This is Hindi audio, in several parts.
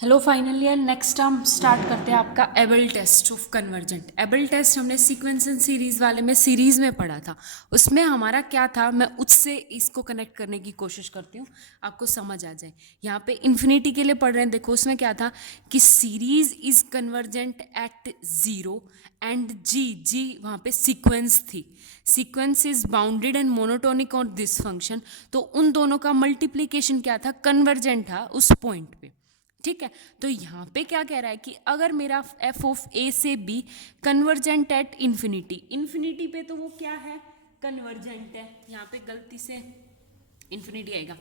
Hello final year. नेक्स्ट हम स्टार्ट करते हैं आपका Abel test of convergent. Abel test हमने सीक्वेंस एंड सीरीज वाले में सीरीज में पढ़ा था। उसमें हमारा क्या था, मैं उससे इसको कनेक्ट करने की कोशिश करती हूँ, आपको समझ आ जाए। यहाँ पे इन्फिनिटी के लिए पढ़ रहे हैं, देखो उसमें क्या था कि series is convergent at zero and जी वहाँ पे सीक्वेंस थी। Sequence is bounded and monotonic on this function. तो उन दोनों का मल्टीप्लीकेशन क्या था, कन्वर्जेंट था उस पॉइंट पे। ठीक है, तो यहाँ पे क्या कह रहा है कि अगर मेरा एफ ऑफ ए से b convergent at infinity, infinity पे तो वो क्या है, कन्वर्जेंट है। यहाँ पे गलती से इन्फिनिटी आएगा,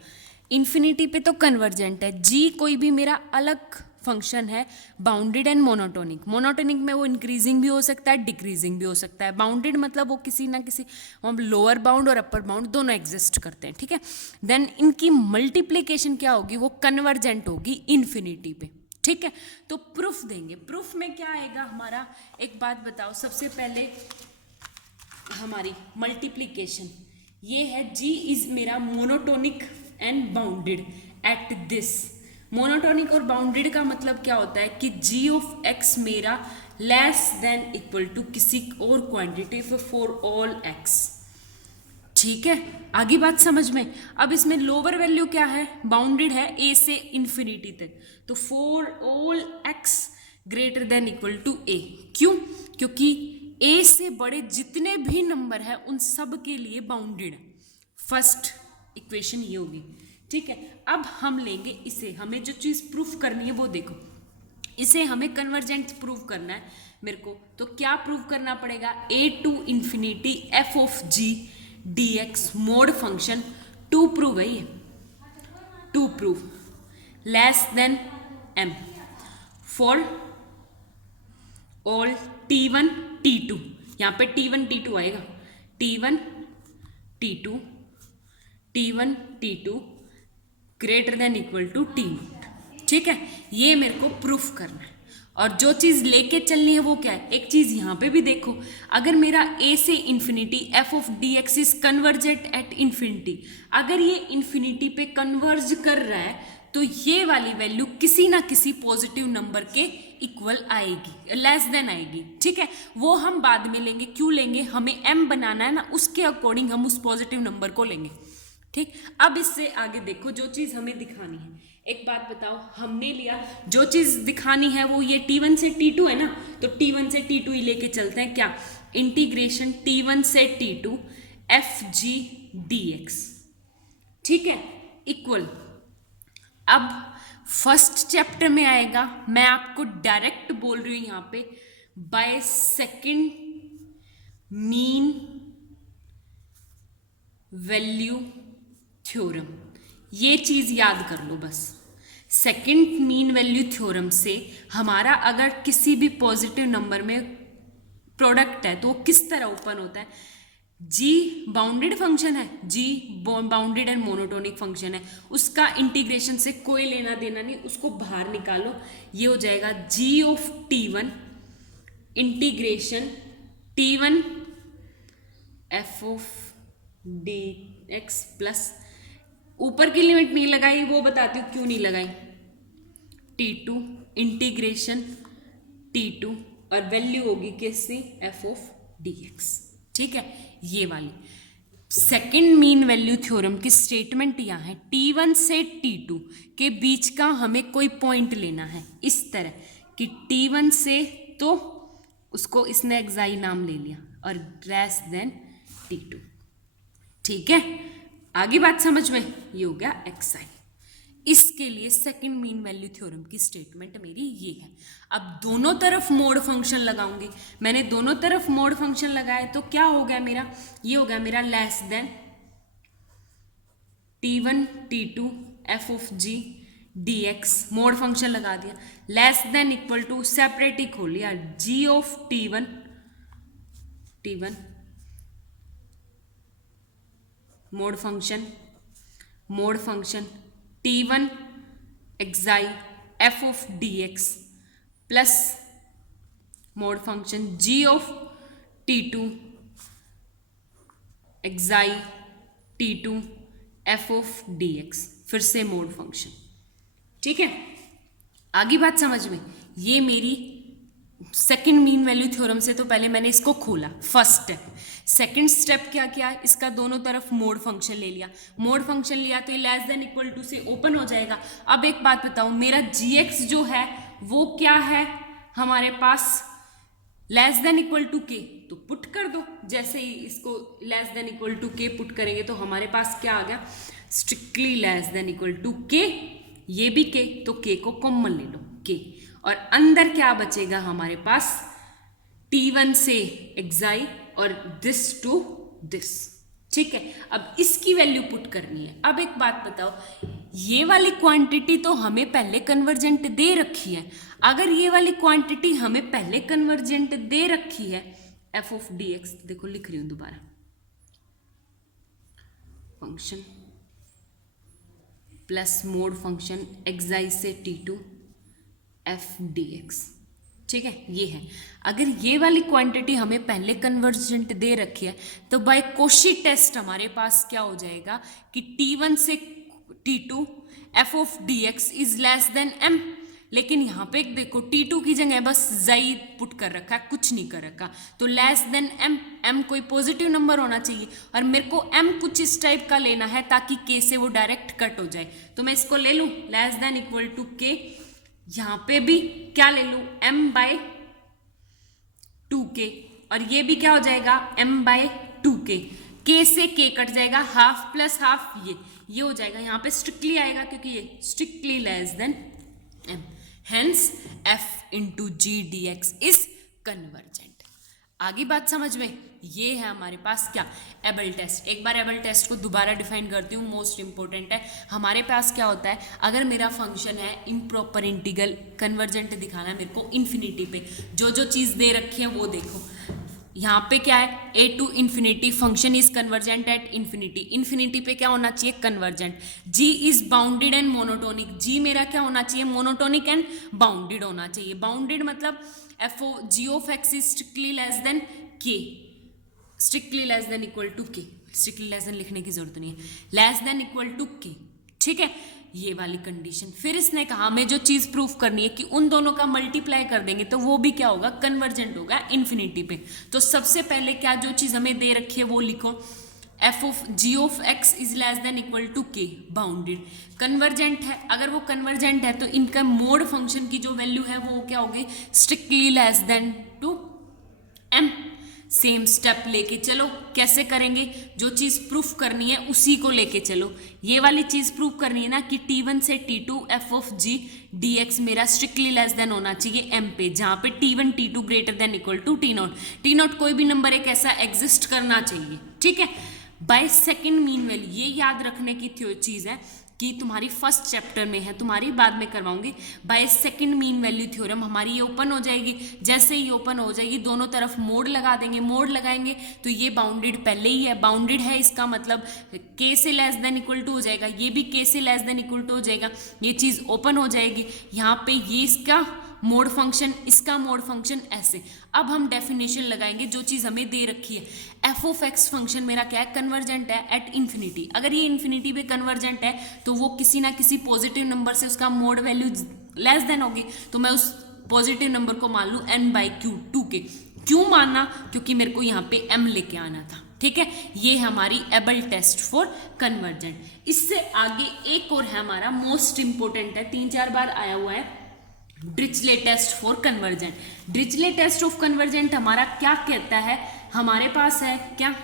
इन्फिनिटी पे तो कन्वर्जेंट है। जी कोई भी मेरा अलग फंक्शन है, बाउंडेड एंड मोनोटोनिक। मोनोटोनिक में वो इंक्रीजिंग भी हो सकता है, डिक्रीजिंग भी हो सकता है। बाउंडेड मतलब वो किसी ना किसी, हम लोअर बाउंड और अपर बाउंड दोनों एग्जिस्ट करते हैं। ठीक है, देन इनकी मल्टीप्लीकेशन क्या होगी, वो कन्वर्जेंट होगी इन्फिनिटी पे। ठीक है, तो प्रूफ देंगे। प्रूफ में क्या आएगा हमारा, एक बात बताओ, सबसे पहले हमारी मल्टीप्लीकेशन ये है, जी इज मेरा monotonic and bounded at this. Monotonic और बाउंडेड का मतलब क्या होता है कि जी ऑफ एक्स मेरा लेस देन इक्वल टू किसी और क्वांटिटी फॉर ऑल एक्स। ठीक है, आगे बात समझ में। अब इसमें लोअर वैल्यू क्या है, बाउंडेड है ए से इन्फिनिटी तक, तो for all X greater than equal to A. क्यों, क्योंकि ए से बड़े जितने भी नंबर है उन सब के लिए बाउंडेड है। फर्स्ट इक्वेशन ये होगी। ठीक है, अब हम लेंगे इसे, हमें जो चीज प्रूफ करनी है वो देखो, इसे हमें कन्वर्जेंट प्रूव करना है मेरे को। तो क्या प्रूव करना पड़ेगा, A to infinity F of G D X mod function to prove है ये, to prove less than M for all T one T two. यहाँ पे टी वन टी टू आएगा, T one T two, T one T two greater than equal to T naught. ठीक है, ये मेरे को प्रूफ करना है। और जो चीज़ लेके चलनी है वो क्या है, एक चीज़ यहाँ पे भी देखो, अगर मेरा a से infinity F of D x is convergent at infinity, अगर ये इन्फिनिटी पे कन्वर्ज कर रहा है तो ये वाली वैल्यू किसी ना किसी पॉजिटिव नंबर के इक्वल आएगी, लेस देन आएगी। ठीक है, वो हम बाद में लेंगे। क्यों लेंगे, हमें m बनाना है ना, उसके अकॉर्डिंग हम उस पॉजिटिव नंबर को लेंगे। ठीक, अब इससे आगे देखो, जो चीज़ हमें दिखानी है, एक बात बताओ, हमने लिया जो चीज़ दिखानी है वो ये T1 से T2 है ना, तो T1 से T2 ही लेके चलते हैं। क्या, इंटीग्रेशन T1 से T2 F G D x. ठीक है, इक्वल, अब फर्स्ट चैप्टर में आएगा, मैं आपको डायरेक्ट बोल रही हूं यहां पे, bye second mean value theorem. ये चीज याद कर लो बस, सेकंड मीन वैल्यू थ्योरम से हमारा अगर किसी भी पॉजिटिव नंबर में प्रोडक्ट है तो वो किस तरह ओपन होता है, जी बाउंडेड फंक्शन है, जी बाउंडेड एंड मोनोटोनिक फंक्शन है, उसका इंटीग्रेशन से कोई लेना देना नहीं, उसको बाहर निकालो, ये हो जाएगा G of T one integration T one F of D X plus, ऊपर की लिमिट नहीं लगाई, वो बताती हूँ क्यों नहीं लगाई, t two integration t two और वैल्यू होगी किसकी, एफ ऑफ डी एक्स। ठीक है, ये वाली सेकंड मीन वैल्यू थ्योरम की स्टेटमेंट यहाँ है, T1 से T2 के बीच का हमें कोई पॉइंट लेना है, इस तरह कि T1 से, तो उसको इसने एक्साई नाम ले लिया, और लेस देन T2। ठीक है, आगे बात समझ में, ये हो गया एक्साई। इसके लिए सेकंड मीन वैल्यू थ्योरम की स्टेटमेंट मेरी ये है। अब दोनों तरफ मोड फंक्शन लगाऊंगी, मैंने दोनों तरफ मोड फंक्शन लगाए तो क्या हो गया मेरा, ये हो गया मेरा less than T1 T2 F of G D X, mod function लगा दिया, less than equal to, separate ही खोल लिया, G of T1 mod function T1 एक्साई F of D X plus mod function G of T2 एक्साई T2 F of D X, फिर से मोड फंक्शन। ठीक है, आगे बात समझ में। ये मेरी सेकंड मीन वैल्यू थ्योरम से तो पहले मैंने इसको खोला, फर्स्ट स्टेप। सेकंड स्टेप क्या किया, इसका दोनों तरफ मोड फंक्शन ले लिया। मोड फंक्शन लिया तो ये लेस देन इक्वल टू से ओपन हो जाएगा। अब एक बात बताऊं, मेरा gx जो है वो क्या है हमारे पास, less than equal to k, तो पुट कर दो। जैसे ही इसको less than equal to k put करेंगे तो हमारे पास क्या आ गया, strictly less than equal to k, ये भी के, तो के को कॉमन ले लो के, और अंदर क्या बचेगा हमारे पास, T1 से एक्साई और दिस टू दिस। ठीक है, अब इसकी वैल्यू पुट करनी है। अब एक बात बताओ, ये वाली क्वांटिटी तो हमें पहले कन्वर्जेंट दे रखी है। अगर ये वाली क्वांटिटी हमें पहले कन्वर्जेंट दे रखी है एफ ऑफ डी एक्स, देखो लिख रही हूं दोबारा, फंक्शन प्लस मोड फंक्शन एक्साई से T2 एफ डी एक्स। ठीक है, ये है। अगर ये वाली क्वांटिटी हमें पहले कन्वर्जेंट दे रखी है तो बाय कोशी टेस्ट हमारे पास क्या हो जाएगा कि T1 से T2 F of D x is less then m। लेकिन यहाँ पे देखो T2 की जगह बस जाई पुट कर रखा है, कुछ नहीं कर रखा, तो लेस देन m, m कोई पॉजिटिव नंबर होना चाहिए और मेरे को m कुछ इस टाइप का लेना है ताकि k से वो डायरेक्ट कट हो जाए। तो मैं इसको ले लूँ less than equal to k, यहाँ पे भी क्या ले लूँ m बाय 2k, और ये भी क्या हो जाएगा m बाय 2k, k से k कट जाएगा, हाफ प्लस हाफ ये हो जाएगा। यहाँ पे स्ट्रिक्टली आएगा क्योंकि ये strictly less then m, hence f into ji D x is convergent. आगे बात समझ में, ये है हमारे पास क्या, एबल टेस्ट। एक बार एबल टेस्ट को दोबारा डिफाइन करती हूँ, मोस्ट इंपॉर्टेंट है। हमारे पास क्या होता है, अगर मेरा फंक्शन है इम्प्रॉपर इंटीग्रल, कन्वर्जेंट दिखाना है मेरे को इन्फिनिटी पे, जो जो चीज़ दे रखी है वो देखो। यहाँ पे क्या है, a to infinity, function is convergent at infinity, infinity पे क्या होना चाहिए, convergent. g is bounded and monotonic, g मेरा क्या होना चाहिए, मोनोटोनिक एंड बाउंडेड होना चाहिए। बाउंडेड मतलब g of x is strictly less than k, strictly less than equal to k, strictly less than लिखने की जरूरत नहीं है, less than equal to k। ठीक है, ये वाली कंडीशन। फिर इसने कहा हमें जो चीज़ प्रूफ करनी है कि उन दोनों का मल्टीप्लाई कर देंगे तो वो भी क्या होगा, कन्वर्जेंट होगा इन्फिनिटी पे। तो सबसे पहले क्या जो चीज़ हमें दे रखी है वो लिखो, f of g of x is less than equal to k, bounded, convergent है। अगर वो कन्वर्जेंट है तो इनका मोड फंक्शन की जो वैल्यू है वो क्या होगी, strictly less than to m. Same step लेके चलो, कैसे करेंगे, जो चीज़ प्रूफ करनी है उसी को लेके चलो। ये वाली चीज़ प्रूफ करनी है ना कि T1 से T2 F of G D x मेरा स्ट्रिक्टली लेस देन होना चाहिए m पे, जहाँ पे T1 T2 greater than equal to T0। T0 कोई भी नंबर एक ऐसा एग्जिस्ट करना चाहिए। ठीक है, बाय सेकेंड मीन वैल्यू, ये याद रखने की चीज़ है कि तुम्हारी फर्स्ट चैप्टर में है, तुम्हारी बाद में करवाऊंगी। By second mean value theorem हमारी ये ओपन हो जाएगी। जैसे ही ओपन हो जाएगी दोनों तरफ मोड लगा देंगे, मोड लगाएंगे तो ये बाउंडेड पहले ही है, बाउंडेड है इसका मतलब k से लेस देन इक्वल टू हो जाएगा, ये भी k से लेस देन इक्वल टू हो जाएगा, ये चीज़ ओपन हो जाएगी। यहाँ पे ये इसका मोड फंक्शन, इसका मोड फंक्शन, ऐसे। अब हम डेफिनेशन लगाएंगे जो चीज़ हमें दे रखी है। एफ ऑफ एक्स फंक्शन मेरा क्या है, कन्वर्जेंट है एट इन्फिनिटी। अगर ये इन्फिनिटी पे कन्वर्जेंट है तो वो किसी ना किसी पॉजिटिव नंबर से उसका मोड वैल्यू लेस देन होगी, तो मैं उस पॉजिटिव नंबर को मान लूँ n बाई क्यू 2k। क्यों मानना, क्योंकि मेरे को यहाँ पे m लेके आना था। ठीक है, ये हमारी एबल टेस्ट फॉर कन्वर्जेंट। इससे आगे एक और है हमारा मोस्ट इंपॉर्टेंट है, 3-4 बार आया हुआ है, Dirichlet test for convergent. Dirichlet test of convergent हमारा क्या कहता है, हमारे पास है क्या,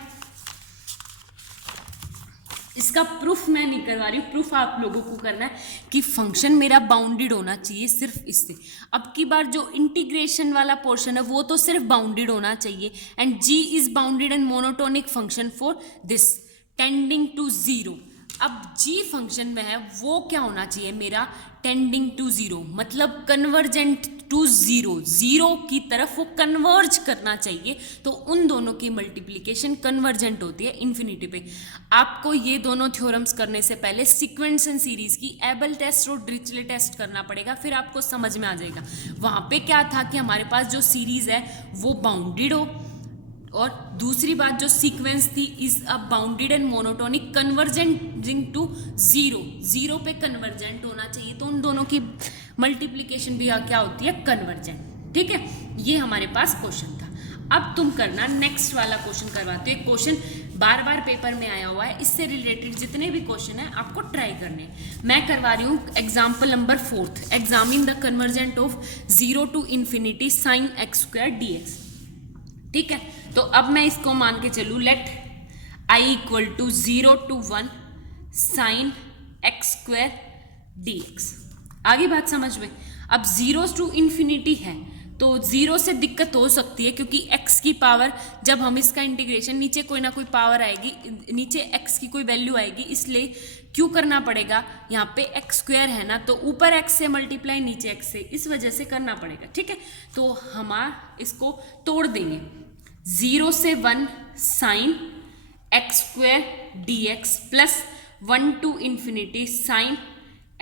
इसका प्रूफ मैं नहीं करवा रही, प्रूफ आप लोगों को करना है कि फंक्शन मेरा बाउंडेड होना चाहिए सिर्फ इससे। अब की बार जो इंटीग्रेशन वाला पोर्शन है वो तो सिर्फ बाउंडेड होना चाहिए, and g is bounded and monotonic function for this tending to 0। अब g फंक्शन में है वो क्या होना चाहिए मेरा, टेंडिंग टू 0 मतलब कन्वर्जेंट टू 0, 0 की तरफ वो कन्वर्ज करना चाहिए, तो उन दोनों की मल्टीप्लिकेशन कन्वर्जेंट होती है इन्फिनिटी पे। आपको ये दोनों थ्योरम्स करने से पहले सीक्वेंस एंड सीरीज की एबल टेस्ट और डिरिचलेट टेस्ट करना पड़ेगा, फिर आपको समझ में आ जाएगा। वहाँ पे क्या था कि हमारे पास जो सीरीज है वो बाउंडेड हो, और दूसरी बात जो सीक्वेंस थी is a bounded and monotonic converging to 0, 0 पे कन्वर्जेंट होना चाहिए। तो उन दोनों की मल्टीप्लीकेशन भी क्या होती है, कन्वर्जेंट। ठीक है, ये हमारे पास क्वेश्चन था। अब तुम करना नेक्स्ट वाला क्वेश्चन करवाते हो। एक क्वेश्चन बार बार पेपर में आया हुआ है, इससे रिलेटेड जितने भी क्वेश्चन है आपको ट्राई करने। मैं करवा रही हूँ example number 4, examine the convergent of 0 to ∞ sin x square dx। ठीक है, तो अब मैं इसको मान के चलूँ, let i equal to 0 to 1 sin x square dx। आगे बात समझ में। अब 0 to ∞ है तो 0 से दिक्कत हो सकती है, क्योंकि x की पावर, जब हम इसका इंटीग्रेशन, नीचे कोई ना कोई पावर आएगी, नीचे x की कोई वैल्यू आएगी, इसलिए क्यों करना पड़ेगा, यहाँ पे x स्क्वायर है ना, तो ऊपर x से मल्टीप्लाई नीचे x से, इस वजह से करना पड़ेगा। ठीक है, तो हम इसको तोड़ देंगे। 0 से 1 sine x square dx plus 1 to ∞ sine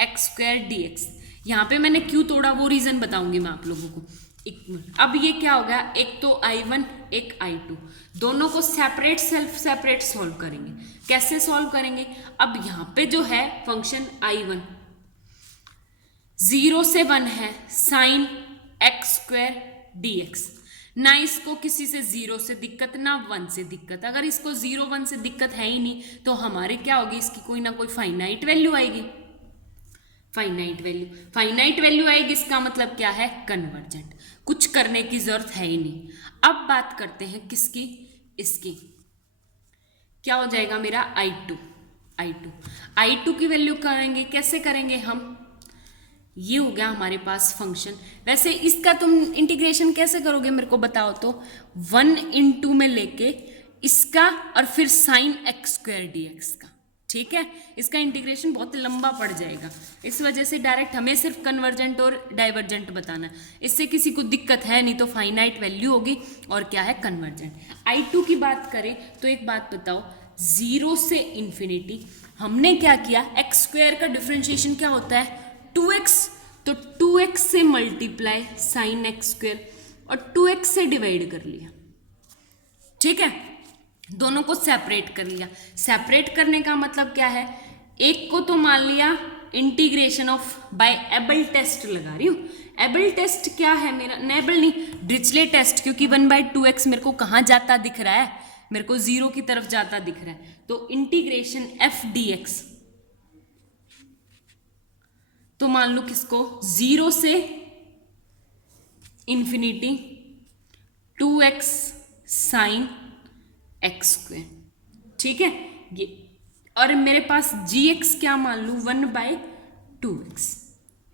x square dx। यहाँ पे मैंने क्यों तोड़ा वो रीजन बताऊंगी मैं आप लोगों को। अब ये क्या हो गया, एक तो I1 एक I2, दोनों को सेपरेट सॉल्व करेंगे। कैसे सॉल्व करेंगे, अब यहाँ पे जो है फंक्शन I1 0 से 1 है साइन x स्क्वायर dx, ना इसको किसी से 0 से दिक्कत ना 1 से दिक्कत। अगर इसको 0 1 से दिक्कत है ही नहीं तो हमारी क्या होगी, इसकी कोई ना कोई फाइनाइट वैल्यू आएगी। फाइनाइट वैल्यू आएगी, इसका मतलब क्या है, कन्वर्जेंट। कुछ करने की जरूरत है ही नहीं। अब बात करते हैं किसकी, इसकी। क्या हो जाएगा मेरा I2 की वैल्यू करेंगे, कैसे करेंगे हम, ये हो गया हमारे पास फंक्शन। वैसे इसका तुम इंटीग्रेशन कैसे करोगे मेरे को बताओ तो, 1 × में लेके इसका और फिर साइन x स्क्वायर dx का। ठीक है, इसका इंटीग्रेशन बहुत लंबा पड़ जाएगा, इस वजह से डायरेक्ट हमें सिर्फ कन्वर्जेंट और डाइवर्जेंट बताना है। इससे किसी को दिक्कत है नहीं, तो फाइनाइट वैल्यू होगी और क्या है, कन्वर्जेंट। I2 की बात करें तो एक बात बताओ, 0 से ∞ हमने क्या किया, x स्क्वायर का डिफरेंशिएशन क्या होता है, 2x, तो 2x से मल्टीप्लाई साइन x स्क्वायर और 2x से डिवाइड कर लिया। ठीक है, दोनों को सेपरेट कर लिया। सेपरेट करने का मतलब क्या है, एक को तो मान लिया integration of by Abel test लगा रही हूँ। एबल टेस्ट क्या है मेरा, नेबल नहीं, डिरिचलेट टेस्ट, क्योंकि 1/2x मेरे को कहाँ जाता दिख रहा है, मेरे को 0 की तरफ जाता दिख रहा है। तो इंटीग्रेशन f dx, तो मान लो किसको, 0 से ∞ 2x साइन x स्क्वायर। ठीक है, ये, और मेरे पास gx क्या मान लूँ, 1/2x।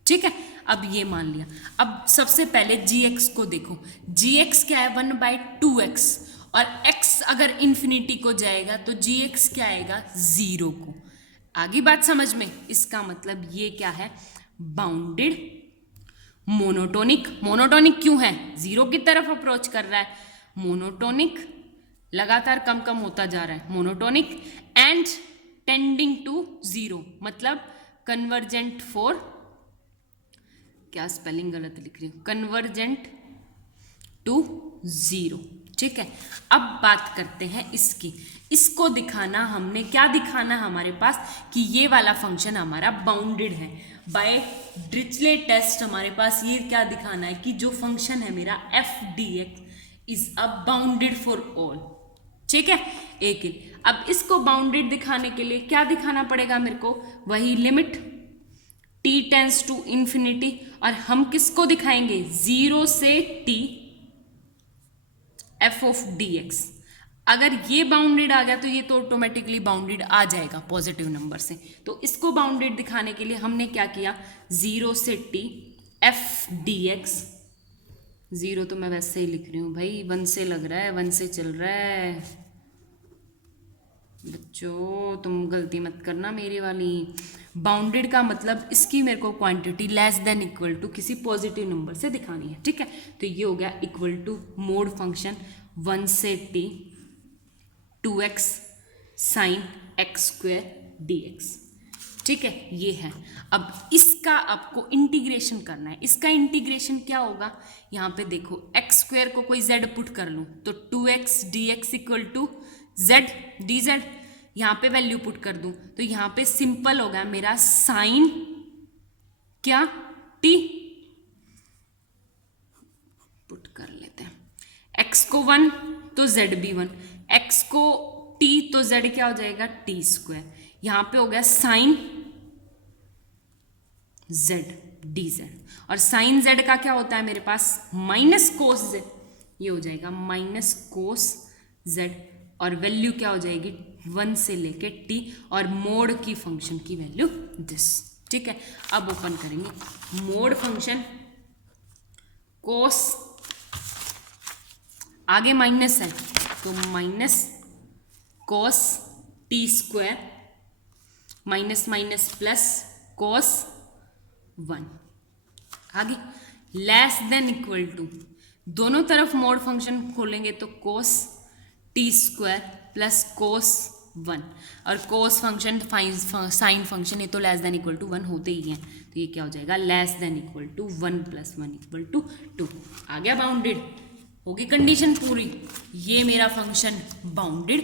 ठीक है, अब ये मान लिया। अब सबसे पहले gx को देखो, gx क्या है, 1/2x, और x अगर ∞ को जाएगा तो gx क्या आएगा, 0 को। आगे बात समझ में, इसका मतलब ये क्या है, बाउंडेड मोनोटोनिक। मोनोटोनिक क्यों है, 0 की तरफ अप्रोच कर रहा है, मोनोटोनिक लगातार कम कम होता जा रहा है, मोनोटोनिक एंड टेंडिंग टू 0, मतलब कन्वर्जेंट फॉर, क्या स्पेलिंग गलत लिख रही हूँ, कन्वर्जेंट टू 0। ठीक है, अब बात करते हैं इसकी। इसको दिखाना, हमने क्या दिखाना हमारे पास, कि ये वाला फंक्शन हमारा बाउंडेड है बाय डिरिचलेट टेस्ट। हमारे पास ये क्या दिखाना है कि जो फंक्शन है मेरा f dx is a bounded for all. ठीक है, एक ही। अब इसको बाउंडेड दिखाने के लिए क्या दिखाना पड़ेगा मेरे को, वही लिमिट t टेंस टू ∞, और हम किसको दिखाएंगे, 0 से t f ऑफ dx। अगर ये बाउंडेड आ गया तो ये तो ऑटोमेटिकली बाउंडेड आ जाएगा पॉजिटिव नंबर से। तो इसको बाउंडेड दिखाने के लिए हमने क्या किया, 0 से t f dx, 0 तो मैं वैसे ही लिख रही हूँ भाई, 1 से लग रहा है, 1 से चल रहा है बच्चों, तुम गलती मत करना मेरी वाली। बाउंडेड का मतलब इसकी मेरे को quantity less than equal to किसी पॉजिटिव नंबर से दिखानी है। ठीक है, तो ये हो गया इक्वल टू मोड फंक्शन 1 से t 2x sine x square dx। ठीक है, ये है। अब इसका आपको इंटीग्रेशन करना है। इसका इंटीग्रेशन क्या होगा, यहाँ पे देखो, x स्क्वायर को कोई z पुट कर लूँ तो 2x dx equal to z dz, यहाँ पे वैल्यू पुट कर दूँ तो यहाँ पे सिंपल होगा मेरा साइन क्या टी पुट कर लेते हैं, x को 1 तो z भी 1, x को t तो z क्या हो जाएगा t स्क्वायर, यहां पे हो गया साइन z dz, और साइन z का क्या होता है मेरे पास माइनस कोस z, ये हो जाएगा माइनस कोस z, और वैल्यू क्या हो जाएगी 1 से लेके t, और मोड की फंक्शन की वैल्यू दिस। ठीक है, अब ओपन करेंगे मोड फंक्शन कोस, आगे माइनस है तो minus cos t square minus minus plus cos 1, आगे लेस देन इक्वल टू, दोनों तरफ मोड फंक्शन खोलेंगे तो cos t square plus cos 1, और कोस फंक्शन साइन फंक्शन ये तो लेस देन इक्वल टू 1 होते ही हैं, तो ये क्या हो जाएगा less than equal to 1 plus 1 equal to 2, आ गया बाउंडेड, होगी कंडीशन पूरी, ये मेरा फंक्शन बाउंडेड,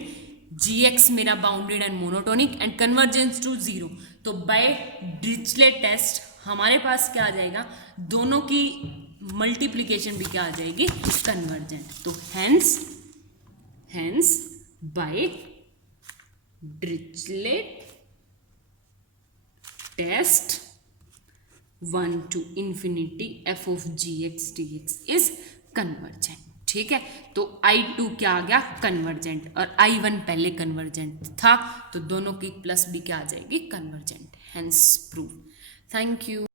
gx मेरा bounded and monotonic and convergence to 0, तो बाय डिरिचलेट टेस्ट हमारे पास क्या आ जाएगा, दोनों की मल्टीप्लीकेशन भी क्या आ जाएगी कन्वर्जेंट, तो hence by Dirichlet test 1 to infinity f of gx dx is convergent। ठीक है, तो I2 क्या आ गया कन्वर्जेंट, और I1 पहले कन्वर्जेंट था, तो दोनों की प्लस भी क्या आ जाएगी convergent, hence prove. Thank you.